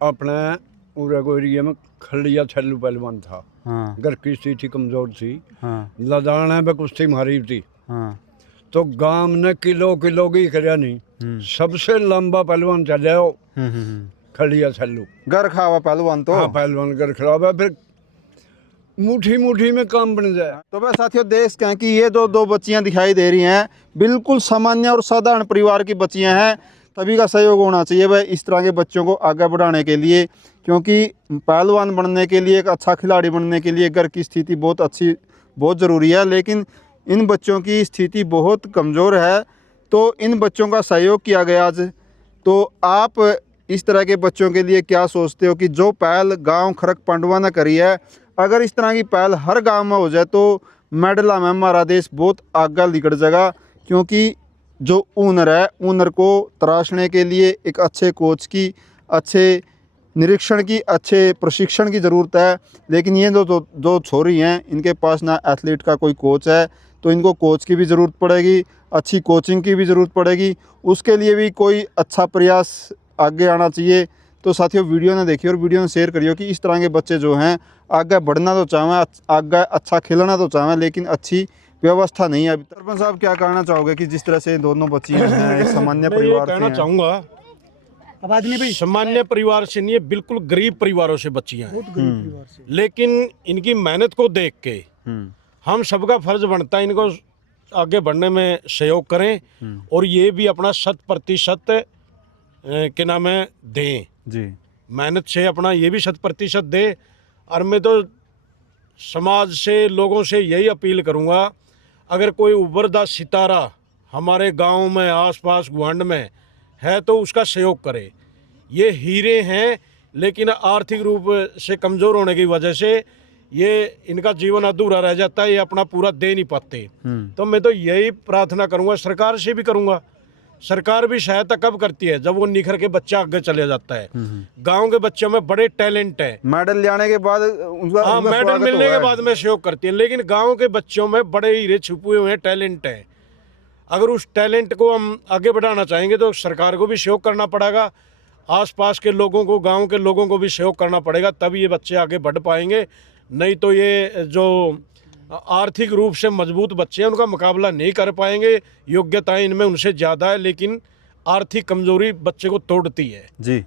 अपने पूरे को एरिया में खलिया छल्लू पहलवान था। हाँ घर की स्थिति कमजोर थी। हाँ लदाना में कुश्ती मारी थी। हाँ तो गांव ने किलो किलो की करया नहीं। सबसे लंबा पहलवान चले हो खलिया छल्लू। घर खावा पहलवान तो। हाँ पहलवान घर खराब है, फिर मुट्ठी मुट्ठी में काम बन जाए। तो भाई साथियों देख सकते हैं कि ये जो दो बच्चियां दिखाई दे रही हैं बिल्कुल सामान्य और साधारण परिवार की बच्चियां हैं। सभी का सहयोग होना चाहिए भाई इस तरह के बच्चों को आगे बढ़ाने के लिए, क्योंकि पहलवान बनने के लिए, एक अच्छा खिलाड़ी बनने के लिए घर की स्थिति बहुत अच्छी, बहुत ज़रूरी है। लेकिन इन बच्चों की स्थिति बहुत कमज़ोर है, तो इन बच्चों का सहयोग किया गया आज। तो आप इस तरह के बच्चों के लिए क्या सोचते हो कि जो पहल गांव खरक पांडवा ने करी है, अगर इस तरह की पहल हर गांव में हो जाए तो मेडला में हमारा देश बहुत आगे निकल जाएगा। क्योंकि जो हुनर है, हुनर को तराशने के लिए एक अच्छे कोच की, अच्छे निरीक्षण की, अच्छे प्रशिक्षण की ज़रूरत है। लेकिन ये जो छोरी हैं इनके पास ना एथलीट का कोई कोच है, तो इनको कोच की भी ज़रूरत पड़ेगी, अच्छी कोचिंग की भी ज़रूरत पड़ेगी। उसके लिए भी कोई अच्छा प्रयास आगे आना चाहिए। तो साथियों वीडियो ने देखिए और वीडियो ने शेयर करिए कि इस तरह के बच्चे जो हैं आगे बढ़ना तो चाहें, आगे अच्छा खेलना तो चाहें, लेकिन अच्छी व्यवस्था नहीं है अभी तक। सरपंच साहब क्या कहना चाहोगे कि जिस तरह से दोनों बच्चियां हैं इस सामान्य मैं ये परिवार से कहना हैं? चाहूँगा, आवाज नहीं भाई, सामान्य परिवार से नहीं है, बिल्कुल गरीब परिवारों से बच्चियां हैं। बहुत गरीब परिवार से। लेकिन इनकी मेहनत को देख के हम सबका फर्ज बनता है इनको आगे बढ़ने में सहयोग करें और ये भी अपना 100% के नाम है दें जी मेहनत से, अपना ये भी 100% दे। और मैं तो समाज से, लोगों से यही अपील करूँगा, अगर कोई उभरता सितारा हमारे गांव में, आसपास गुआंढ में है तो उसका सहयोग करे। ये हीरे हैं, लेकिन आर्थिक रूप से कमज़ोर होने की वजह से ये इनका जीवन अधूरा रह जाता है, ये अपना पूरा दे नहीं पाते। तो मैं तो यही प्रार्थना करूँगा, सरकार से भी करूँगा। सरकार भी सहायता कब करती है? जब वो निखर के बच्चा आगे चले जाता है। गांव के बच्चों में बड़े टैलेंट है, मेडल लाने के बाद उनका हाँ उनका मेडल स्वागत मिलने होगा। के बाद में सहयोग करती है। लेकिन गांव के बच्चों में बड़े हीरे छुपे हुए हैं, टैलेंट है। अगर उस टैलेंट को हम आगे बढ़ाना चाहेंगे तो सरकार को भी सहयोग करना पड़ेगा, आसपास के लोगों को, गांव के लोगों को भी सहयोग करना पड़ेगा, तब ये बच्चे आगे बढ़ पाएंगे। नहीं तो ये जो आर्थिक रूप से मजबूत बच्चे हैं उनका मुकाबला नहीं कर पाएंगे। योग्यताएं इनमें उनसे ज़्यादा है, लेकिन आर्थिक कमजोरी बच्चे को तोड़ती है। जी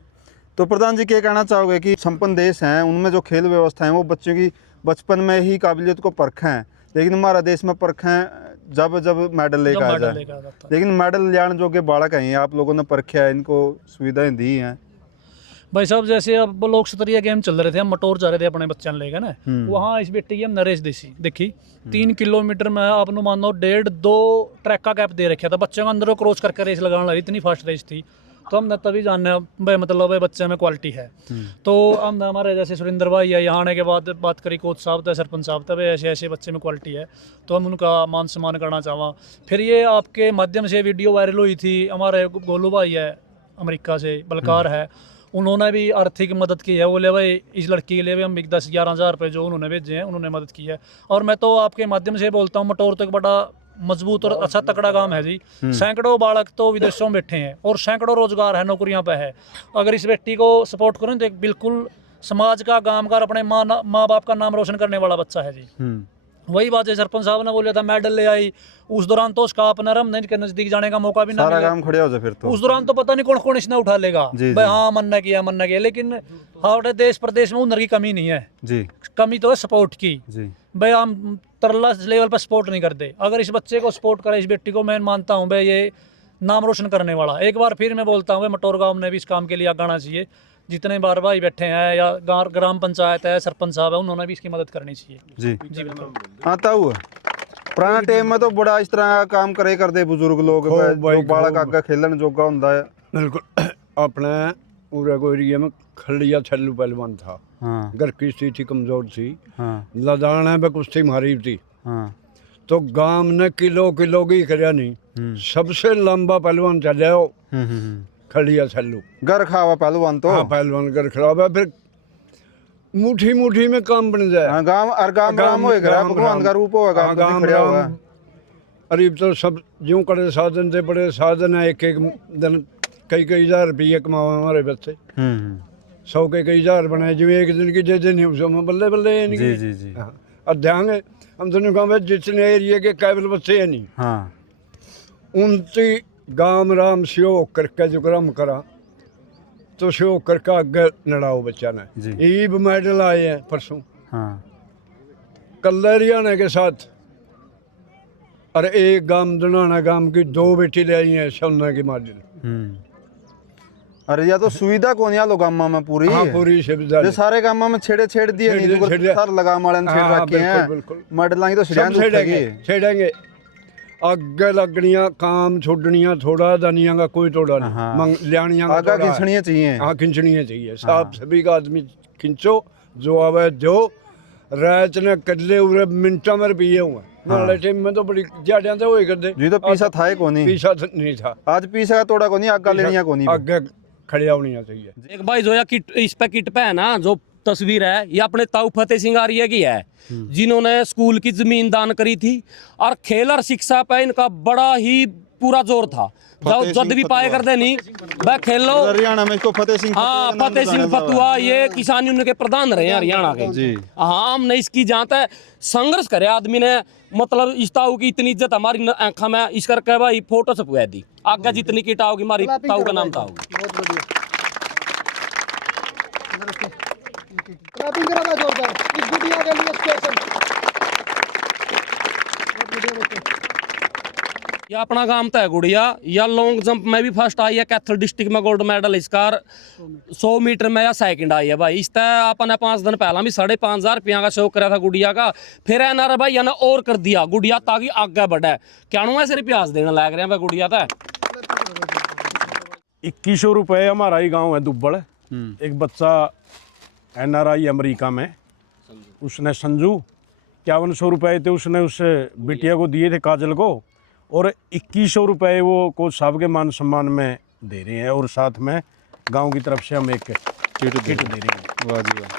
तो प्रधान जी क्या कहना चाहोगे कि संपन्न देश हैं उनमें जो खेल व्यवस्था है वो बच्चों की बचपन में ही काबिलियत को परखें, लेकिन हमारा देश में परखें जब जब मेडल लेकर आ जाए। लेकिन मेडल लाने जो के बालक हैं आप लोगों ने परखा है, इनको सुविधाएं दी हैं। भाई साहब जैसे अब लोक स्तरीय गेम चल रहे थे, हम मटोर जा रहे थे अपने बच्चों लेकर ना, वहाँ इस बेटे की हम नरेश देसी देखी 3 किलोमीटर में आप मानो 1.5-2 ट्रैक का गैप दे रखा था। बच्चों को अंदर क्रॉस करके रेस लगाने लगी, इतनी फास्ट रेस थी। तो हमने तभी जानने भाई मतलब भाई बच्चे में क्वालिटी है। तो हम हमारे जैसे सुरेंद्र भाई है, यहाँ आने के बाद बात करी कोच साहब थे, सरपंच साहब थे, भाई ऐसे ऐसे बच्चे में क्वालिटी है, तो हम उनका मान सम्मान करना चाहवा। फिर ये आपके माध्यम से वीडियो वायरल हुई थी, हमारे गोलू भाई है अमेरिका से, बलकार है, उन्होंने भी आर्थिक मदद की है। बोले भाई इस लड़की के लिए भी हम 10-11 हज़ार रुपये जो उन्होंने भेजे हैं उन्होंने मदद की है। और मैं तो आपके माध्यम से बोलता हूँ, मटोर तो एक बड़ा मजबूत और अच्छा तकड़ा काम है जी। सैकड़ों बालक तो विदेशों में बैठे हैं और सैकड़ों रोजगार है, नौकरियां पे है। अगर इस बेटी को सपोर्ट करें तो एक बिल्कुल समाज का, गांव का, अपने माँ बाप का नाम रोशन करने वाला बच्चा है जी। वही बात है, सरपंच साहब ने बोला था मेडल ले आई, उस दौरान तो उसका अपना रमन के नजदीक जाने का मौका भी ना सारा मिला। काम खड़े हो जाए फिर तो उस दौरान तो पता नहीं कौन कौन इसने उठा लेगा भाई, हाँ मन्ना किया। लेकिन हमारे देश प्रदेश में हुनर की कमी नहीं है जी, कमी तो है सपोर्ट की जी भाई। हम तरला लेवल पर सपोर्ट नहीं करते। अगर इस बच्चे को सपोर्ट करे, इस बेटी को, मैं मानता हूँ भाई ये नाम रोशन करने वाला। एक बार फिर मैं बोलता हूँ भाई मटोर गांव ने भी इस काम के लिए आगे आना चाहिए। जितने बार भाई बैठे हैं या ग्राम पंचायत है, सरपंच साहब है, उन्होंने भी इसकी मदद करनी चाहिए। जी जी बिल्कुल। आता हुआ पुराना टाइम में तो बड़ा इस तरह का काम करे करते बुजुर्ग लोग, जो बालक आगे खेलन जोगा होता है। बिल्कुल अपने पूरे को एरिया में खलिया छल्लू पहलवान था। हाँ घर की स्थिति कमजोर थी। हाँ लदाना में कुश्ती मारी थी। हाँ तो गांव ने किलो किलो की करया नहीं। सबसे लंबा पहलवान चले हो खलिया छल्लू। घर खावा पहलवान तो। हाँ पहलवान घर खराब है, फिर मुट्ठी मुट्ठी में काम बन जाए। हाँ, गांव राम होएगा, भगवान का रूप होगा, गांव गांव खड़ा हुआ। अरे तो सब यूं करे साधन से बड़े साधन है, एक दिन कई हजार रुपये कमाओ हमारे बच्चे। 100 के कई हजार बनाए जो एक दिन की दे देनी उसमें बल्ले बल्ले है जी नहीं। जी जी। हाँ, और ध्यान है हम दोनों गाँव में जितने एरिए के केवल बच्चे हैं नहीं हाँ 29 गाम राम सहयोग करके जो क्रम करा तो सहयोग करके आगे लड़ाओ बच्चा ने जी। ईब मेडल आए हैं परसों हाँ कल हरियाणा के साथ। और एक गांव दनाना गांव की 2 बेटी ले आई हैं सोना की मार्जिन। अरे या तो सुविधा कोनी आलो गामा में पूरी हाँ पूरी सुविधा ये सारे गामा में छेड़ दिए नहीं तो छेड़ दिए। सर लगाम वाले ने छेड़ हाँ, रखे हैं बिल्कुल। मडलांगी तो सब छेड़ेंगे आगे लगनियां काम छोड़नियां थोड़ा दनिया का कोई तोड़ा नहीं हाँ। लियानियां का आगा तोड़ा है। खींचनी चाहिए। हाँ खींचनी चाहिए साफ सभी का आदमी खींचो जो आवे जो रात ने कल्ले उरे मिनटा में पिए हुए नाले टाइम में तो बड़ी जाड़ियां तो वही कर दे जी तो पीसा था ही कोनी पीछा नहीं था आज पीसा का तोड़ा कोनी आगा लेनिया कोनी आगे खड़े होनी चाहिए। एक भाई जो या किट इस पे किट पे है ना जो तस्वीर है ये अपने ताऊ फतेह सिंह आर्य की है जिन्होंने स्कूल की जमीन दान करी थी और खेल और शिक्षा पे इनका बड़ा ही पूरा जोर था। जब जद भी पाए करते नहीं वह खेलो हरियाणा में इसको फतेह सिंह हाँ फतेह सिंह फतुहा ये किसान यूनियन के प्रधान रहे हैं हरियाणा के जी। हाँ हमने इसकी जहाँ तक संघर्ष करे आदमी ने मतलब इस ताऊ की इतनी इज्जत हमारी आंखा में इस करके भाई फोटो छपवा दी आगे जितनी किट आओगी हमारी ताऊ का नाम था क्लैपिंग करा जोरदार इस गुड़िया के लिए स्पेशल। ये अपना काम तो है गुड़िया या लॉन्ग जंप में भी फर्स्ट आई है कैथल डिस्ट्रिक्ट में गोल्ड मेडल इसका 100 मीटर में या सेकंड आई है भाई इस तरह अपन 5 दिन पहला भी 5,500 रुपया का शो करा था गुड़िया का फिर एनआर भाई यानी और कर दिया गुड़िया ताकि आगे बढ़े क्या ऐसे रुपयास देने लग रहे हैं भाई गुड़िया था 2100 रुपये हमारा ही गांव है दुब्बड़। एक बच्चा NRI अमेरिका में उसने संजू 5100 रुपये थे उसने उस बिटिया को दिए थे काजल को और 2100 रुपये वो कोच साहब के मान सम्मान में दे रहे हैं और साथ में गांव की तरफ से हम एक किट दे रहे हैं। वाह जी वाह।